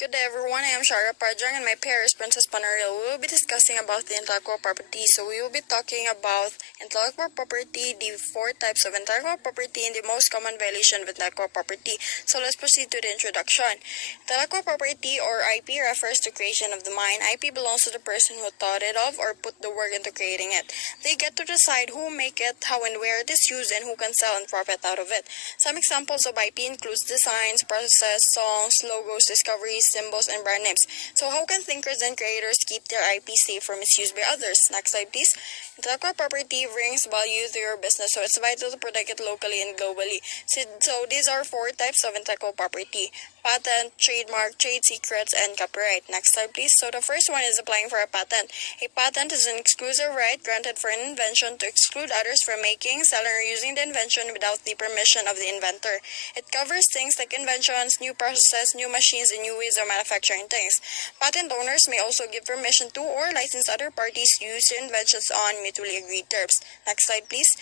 Good day everyone, I am Shara, Paradiang, and my pair is Princess Panoril. We will be discussing about the intellectual property. So we will be talking about intellectual property, the four types of intellectual property, and the most common violation of intellectual property. So let's proceed to the introduction. Intellectual property, or IP, refers to creation of the mind. IP belongs to the person who thought it of or put the work into creating it. They get to decide who make it, how and where it is used, and who can sell and profit out of it. Some examples of IP includes designs, processes, songs, logos, discoveries, symbols, and brand names. So how can thinkers and creators keep their IP safe from misuse by others? Next slide, please. Intellectual property brings value to your business, so it's vital to protect it locally and globally. So these are four types of intellectual property: patent, trademark, trade secrets, and copyright. Next slide, please. So the first one is applying for a patent. A patent is an exclusive right granted for an invention to exclude others from making, selling, or using the invention without the permission of the inventor. It covers things like inventions, new processes, new machines, and new ways of manufacturing things. Patent owners may also give permission to or license other parties to use their inventions on mutually agreed terms. Next slide, please.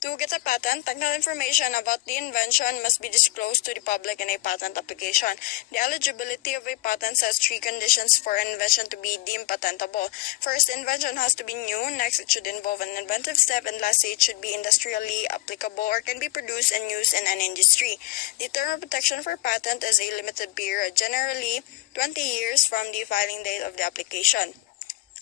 To get a patent, technical information about the invention must be disclosed to the public in a patent application. The eligibility of a patent sets three conditions for an invention to be deemed patentable. First, the invention has to be new. Next, it should involve an inventive step. And lastly, it should be industrially applicable or can be produced and used in an industry. The term of protection for patent is a limited period, generally 20 years from the filing date of the application.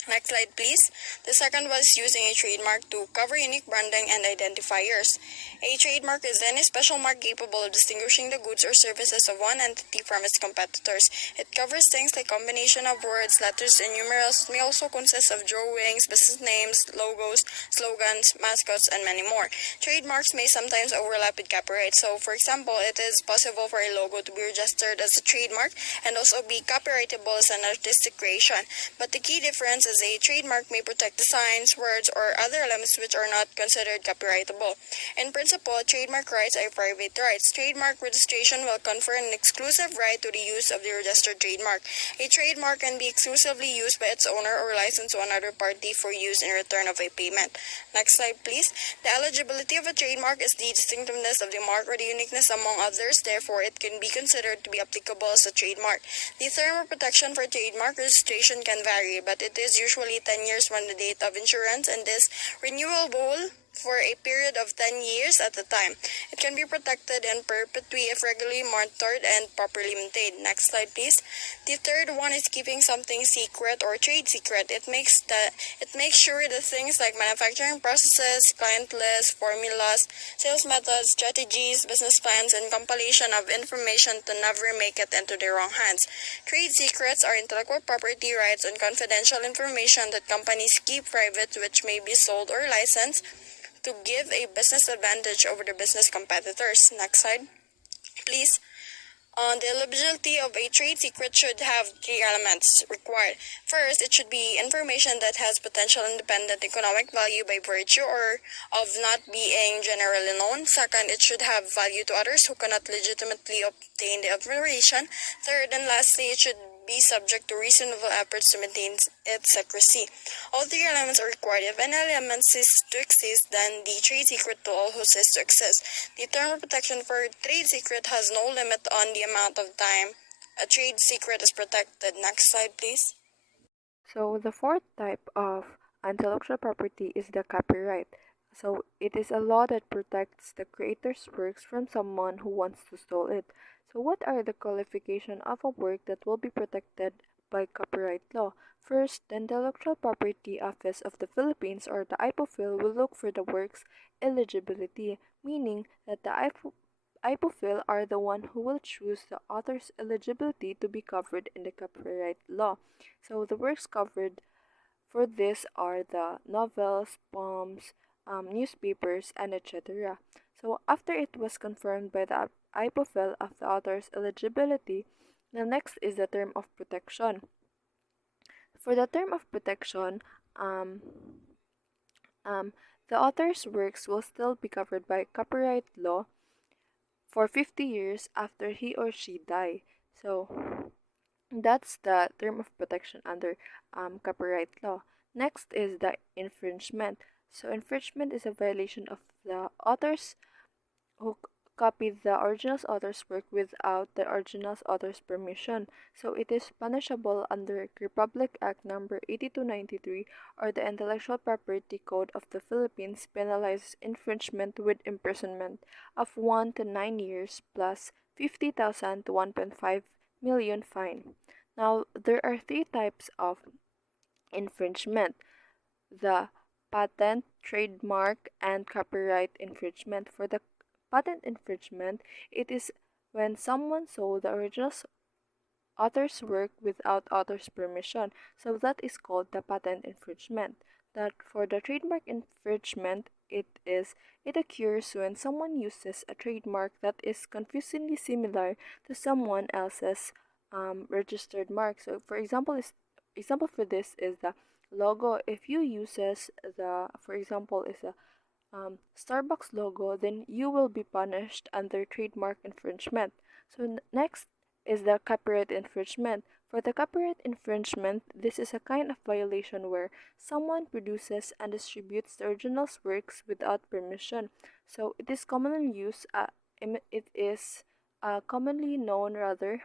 Next slide, please. The second was using a trademark to cover unique branding and identifiers. A trademark is any special mark capable of distinguishing the goods or services of one entity from its competitors. It covers things like combination of words, letters, and numerals. It may also consist of drawings, business names, logos, slogans, mascots, and many more. Trademarks may sometimes overlap with copyright. So, for example, it is possible for a logo to be registered as a trademark and also be copyrightable as an artistic creation. But the key difference is a trademark may protect designs, words, or other elements which are not considered copyrightable. In principle, trademark rights are private rights. Trademark registration will confer an exclusive right to the use of the registered trademark. A trademark can be exclusively used by its owner or licensed to another party for use in return of a payment. Next slide, please. The eligibility of a trademark is the distinctiveness of the mark or the uniqueness among others. Therefore, it can be considered to be applicable as a trademark. The term of protection for trademark registration can vary, but it is usually 10 years from the date of insurance and is renewable for a period of 10 years at a time. It can be protected in perpetuity if regularly monitored and properly maintained. Next slide, please. The third one is keeping something secret or trade secret. It makes sure that things like manufacturing processes, client lists, formulas, sales methods, strategies, business plans, and compilation of information to never make it into the wrong hands. Trade secrets are intellectual property rights and confidential information that companies keep private, which may be sold or licensed to give a business advantage over the business competitors. Next slide, please. The eligibility of a trade secret should have three elements required. First, it should be information that has potential independent economic value by virtue or of not being generally known. Second, it should have value to others who cannot legitimately obtain the information. Third, and lastly, it should be subject to reasonable efforts to maintain its secrecy. All three elements are required. If an element ceases to exist, then the trade secret will also cease to exist. The term of protection for trade secret has no limit on the amount of time a trade secret is protected. Next slide, please. So the fourth type of intellectual property is the copyright. So it is a law that protects the creator's works from someone who wants to steal it. So what are the qualifications of a work that will be protected by copyright law? First, the Intellectual Property Office of the Philippines, or the IPOPHIL, will look for the work's eligibility, meaning that the IPOPHIL are the one who will choose the author's eligibility to be covered in the copyright law. So the works covered for this are the novels, poems, newspapers, and etc. So after it was confirmed by the IPOPHIL of the author's eligibility, the next is the term of protection. For the term of protection, the author's works will still be covered by copyright law for 50 years after he or she die. So that's the term of protection under copyright law. Next is the infringement. So infringement is a violation of the author's who copy the original author's work without the original author's permission. So it is punishable under Republic Act number 8293, or the Intellectual Property Code of the Philippines penalizes infringement with imprisonment of 1 to 9 years plus 50,000 to 1.5 million fine. Now, there are three types of infringement: the patent, trademark, and copyright infringement. For the patent infringement, it is when someone sold the original author's work without author's permission. So that is called the patent infringement. That for the trademark infringement, it occurs when someone uses a trademark that is confusingly similar to someone else's registered mark. So for example for this is the logo. If you uses the for example is a Starbucks logo, then you will be punished under trademark infringement. So next is the copyright infringement. For the copyright infringement, this is a kind of violation where someone produces and distributes the original's works without permission. So it is commonly used. It is commonly known rather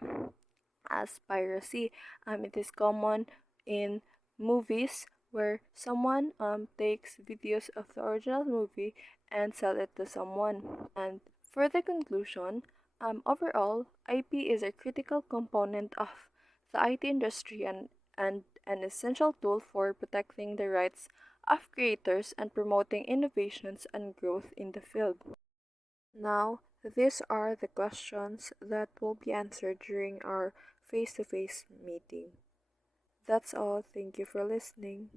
as piracy. It is common in movies where someone takes videos of the original movie and sell it to someone. And for the conclusion, overall, IP is a critical component of the IT industry and an essential tool for protecting the rights of creators and promoting innovations and growth in the field. Now, these are the questions that will be answered during our face to face meeting. That's all. Thank you for listening.